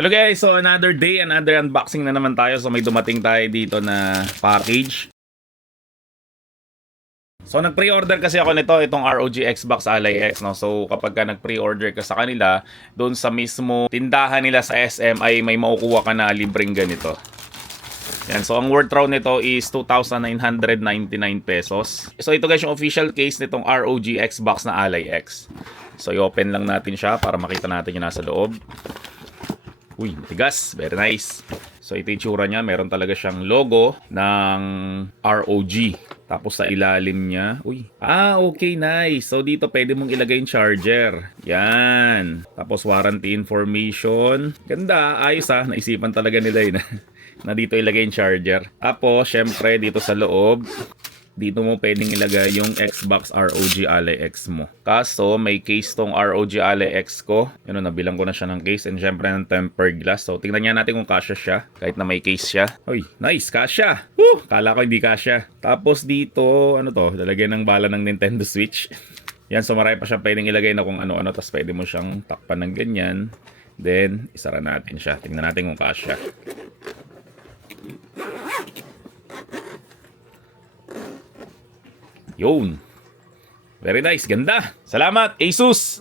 Hello guys, so another day, another unboxing na naman tayo. So may dumating tayo dito na package. So nag-pre-order kasi ako nito, itong ROG Xbox Ally X, no. So kapag ka nag-pre-order ka sa kanila, doon sa mismo tindahan nila sa SM ay may makukuha ka na libreng ganito. Yan, so ang worth raw nito is 2,999 pesos. So ito guys yung official case nitong ROG Xbox na Ally X. So i-open lang natin siya para makita natin yung nasa loob. Uy, matigas. Very nice. So ito yung tsura niya. Meron talaga siyang logo ng ROG. Tapos sa ilalim niya, okay, nice. So dito pwede mong ilagay yung charger. Yan. Tapos warranty information. Ganda, ayos ha. Naisipan talaga nila yun. Na dito ilagay yung charger. Tapos, syempre, dito sa loob, dito mo pwedeng ilagay yung Xbox ROG Ally X mo. Kaso, may case tong ROG Ally X ko. Yun, nabilang ko na siya ng case. And syempre, ng tempered glass. So, tingnan niya natin kung kasya siya. Kahit na may case siya. Uy, nice, kasya. Woo! Kala ko hindi kasya. Tapos dito, ano to? Lalagyan ng bala ng Nintendo Switch. Yan, so marami pa siya pwedeng ilagay na kung ano-ano. Tapos pwede mo siyang takpan ng ganyan. Then, isara natin siya. Tingnan natin kung kasya. Yun. Very nice. Ganda. Salamat, Asus!